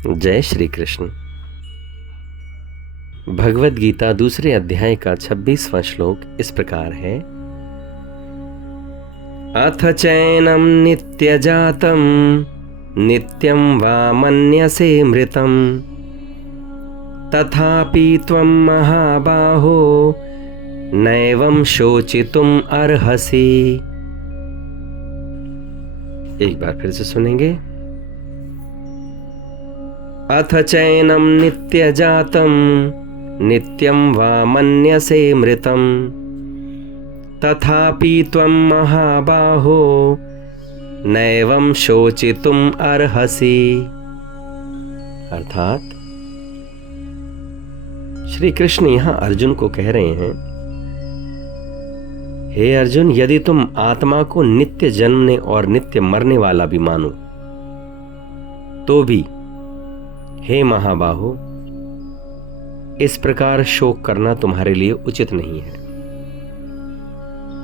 जय श्री कृष्ण। भगवद गीता दूसरे अध्याय का 26वां श्लोक इस प्रकार है। अथ चैनम नित्यजातम नित्यं वा मन्यसे मृतम तथापि त्वं महाबाहो नैवं शोचितुम अर्हसि। एक बार फिर से सुनेंगे। अथ चैनम नित्यजातम नित्यं वा मन्यसे मृतम तथापि त्वं महाबाहो नैवं शोचितुम अर्हसि। अर्थात श्री कृष्ण यहां अर्जुन को कह रहे हैं, हे अर्जुन, यदि तुम आत्मा को नित्य जन्मने और नित्य मरने वाला भी मानो तो भी हे महाबाहो, इस प्रकार शोक करना तुम्हारे लिए उचित नहीं है।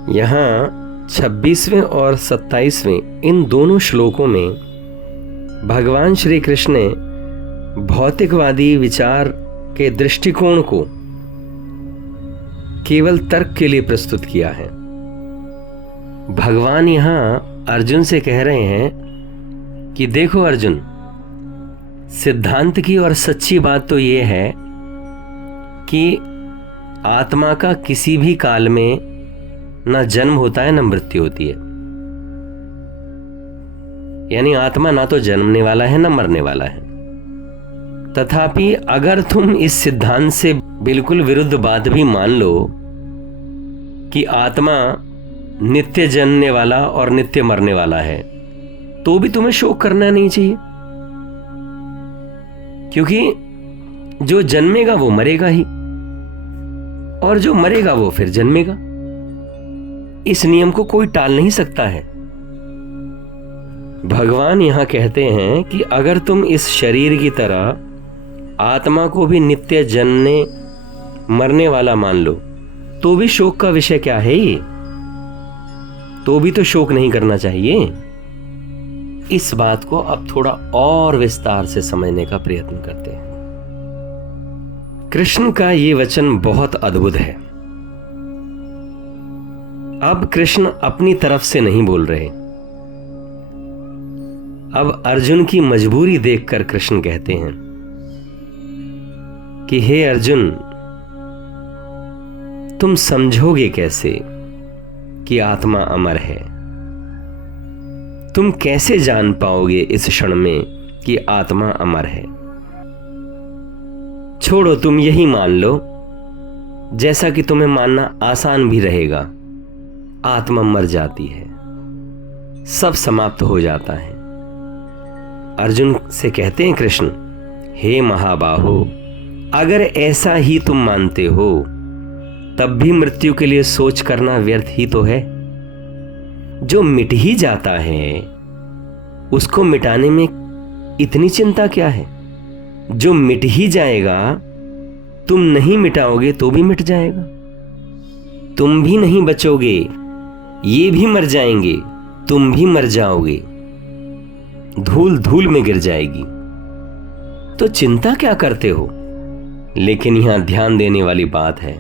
यहां 26वें और 27वें इन दोनों श्लोकों में भगवान श्री कृष्ण ने भौतिकवादी विचार के दृष्टिकोण को केवल तर्क के लिए प्रस्तुत किया है। भगवान यहां अर्जुन से कह रहे हैं कि देखो अर्जुन, सिद्धांत की और सच्ची बात तो यह है कि आत्मा का किसी भी काल में ना जन्म होता है ना मृत्यु होती है। यानी आत्मा ना तो जन्मने वाला है ना मरने वाला है। तथापि अगर तुम इस सिद्धांत से बिल्कुल विरुद्ध बात भी मान लो कि आत्मा नित्य जन्मने वाला और नित्य मरने वाला है, तो भी तुम्हें शोक करना नहीं चाहिए, क्योंकि जो जन्मेगा वो मरेगा ही और जो मरेगा वो फिर जन्मेगा। इस नियम को कोई टाल नहीं सकता है। भगवान यहां कहते हैं कि अगर तुम इस शरीर की तरह आत्मा को भी नित्य जन्मने मरने वाला मान लो तो भी शोक का विषय क्या है ये? तो भी तो शोक नहीं करना चाहिए। इस बात को अब थोड़ा और विस्तार से समझने का प्रयत्न करते हैं। कृष्ण का ये वचन बहुत अद्भुत है। अब कृष्ण अपनी तरफ से नहीं बोल रहे। अब अर्जुन की मजबूरी देखकर कृष्ण कहते हैं कि हे अर्जुन, तुम समझोगे कैसे कि आत्मा अमर है? तुम कैसे जान पाओगे इस क्षण में कि आत्मा अमर है? छोड़ो, तुम यही मान लो, जैसा कि तुम्हें मानना आसान भी रहेगा। आत्मा मर जाती है, सब समाप्त हो जाता है। अर्जुन से कहते हैं कृष्ण, हे महाबाहो, अगर ऐसा ही तुम मानते हो तब भी मृत्यु के लिए सोच करना व्यर्थ ही तो है। जो मिट ही जाता है उसको मिटाने में इतनी चिंता क्या है? जो मिट ही जाएगा, तुम नहीं मिटाओगे तो भी मिट जाएगा। तुम भी नहीं बचोगे, ये भी मर जाएंगे, तुम भी मर जाओगे, धूल धूल में गिर जाएगी। तो चिंता क्या करते हो? लेकिन यहां ध्यान देने वाली बात है,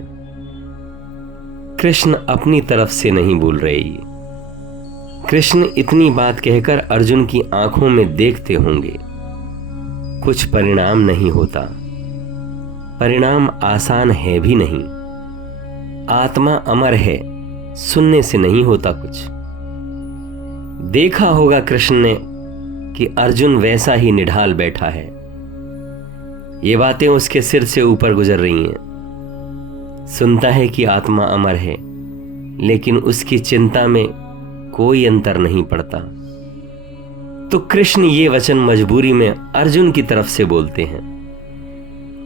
कृष्ण अपनी तरफ से नहीं बोल रहे। कृष्ण इतनी बात कहकर अर्जुन की आंखों में देखते होंगे, कुछ परिणाम नहीं होता। परिणाम आसान है भी नहीं। आत्मा अमर है, सुनने से नहीं होता कुछ। देखा होगा कृष्ण ने कि अर्जुन वैसा ही निढाल बैठा है। ये बातें उसके सिर से ऊपर गुजर रही हैं। सुनता है कि आत्मा अमर है, लेकिन उसकी चिंता में कोई अंतर नहीं पड़ता। तो कृष्ण ये वचन मजबूरी में अर्जुन की तरफ से बोलते हैं।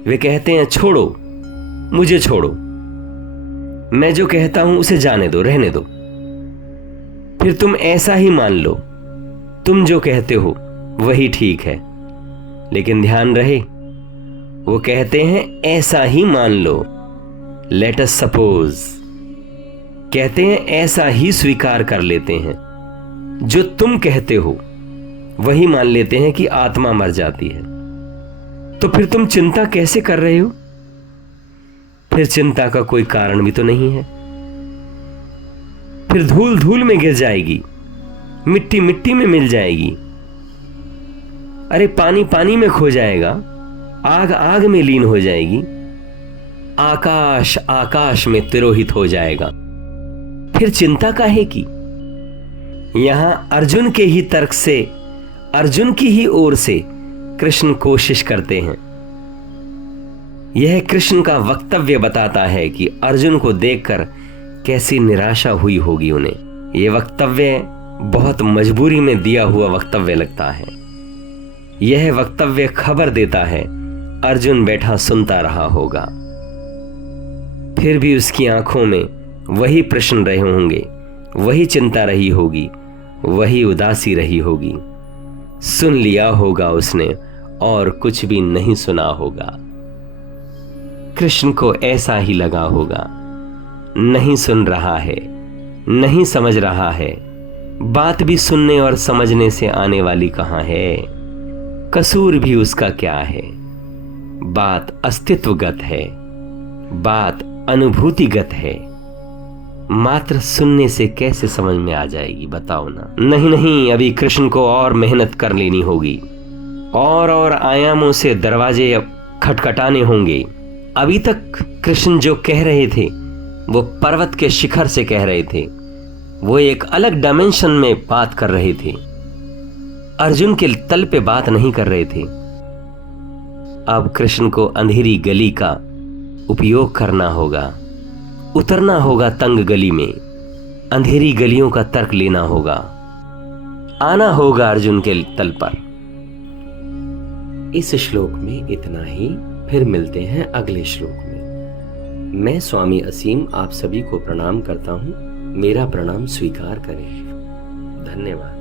वे कहते हैं, छोड़ो, मुझे छोड़ो, मैं जो कहता हूं उसे जाने दो, रहने दो। फिर तुम ऐसा ही मान लो, तुम जो कहते हो वही ठीक है। लेकिन ध्यान रहे, वो कहते हैं ऐसा ही मान लो, लेट अस सपोज। कहते हैं ऐसा ही स्वीकार कर लेते हैं, जो तुम कहते हो वही मान लेते हैं कि आत्मा मर जाती है। तो फिर तुम चिंता कैसे कर रहे हो? फिर चिंता का कोई कारण भी तो नहीं है। फिर धूल धूल में गिर जाएगी, मिट्टी मिट्टी में मिल जाएगी, अरे पानी पानी में खो जाएगा, आग आग में लीन हो जाएगी, आकाश आकाश में तिरोहित हो जाएगा। फिर चिंता काहे की? यहां अर्जुन के ही तर्क से, अर्जुन की ही ओर से कृष्ण कोशिश करते हैं। यह कृष्ण का वक्तव्य बताता है कि अर्जुन को देखकर कैसी निराशा हुई होगी उन्हें। यह वक्तव्य बहुत मजबूरी में दिया हुआ वक्तव्य लगता है। यह वक्तव्य खबर देता है अर्जुन बैठा सुनता रहा होगा, फिर भी उसकी आंखों में वही प्रश्न रहे होंगे, वही चिंता रही होगी, वही उदासी रही होगी। सुन लिया होगा उसने और कुछ भी नहीं सुना होगा। कृष्ण को ऐसा ही लगा होगा, नहीं सुन रहा है, नहीं समझ रहा है। बात भी सुनने और समझने से आने वाली कहां है? कसूर भी उसका क्या है? बात अस्तित्वगत है, बात अनुभूतिगत है। मात्र सुनने से कैसे समझ में आ जाएगी, बताओ ना। नहीं नहीं, अभी कृष्ण को और मेहनत कर लेनी होगी, और आयामों से दरवाजे खटखटाने होंगे। अभी तक कृष्ण जो कह रहे थे वो पर्वत के शिखर से कह रहे थे, वो एक अलग डायमेंशन में बात कर रहे थे, अर्जुन के तल पे बात नहीं कर रहे थे। अब कृष्ण को अंधेरी गली का उपयोग करना होगा, उतरना होगा तंग गली में, अंधेरी गलियों का तर्क लेना होगा, आना होगा अर्जुन के तल पर। इस श्लोक में इतना ही, फिर मिलते हैं अगले श्लोक में। मैं स्वामी असीम आप सभी को प्रणाम करता हूं, मेरा प्रणाम स्वीकार करें। धन्यवाद।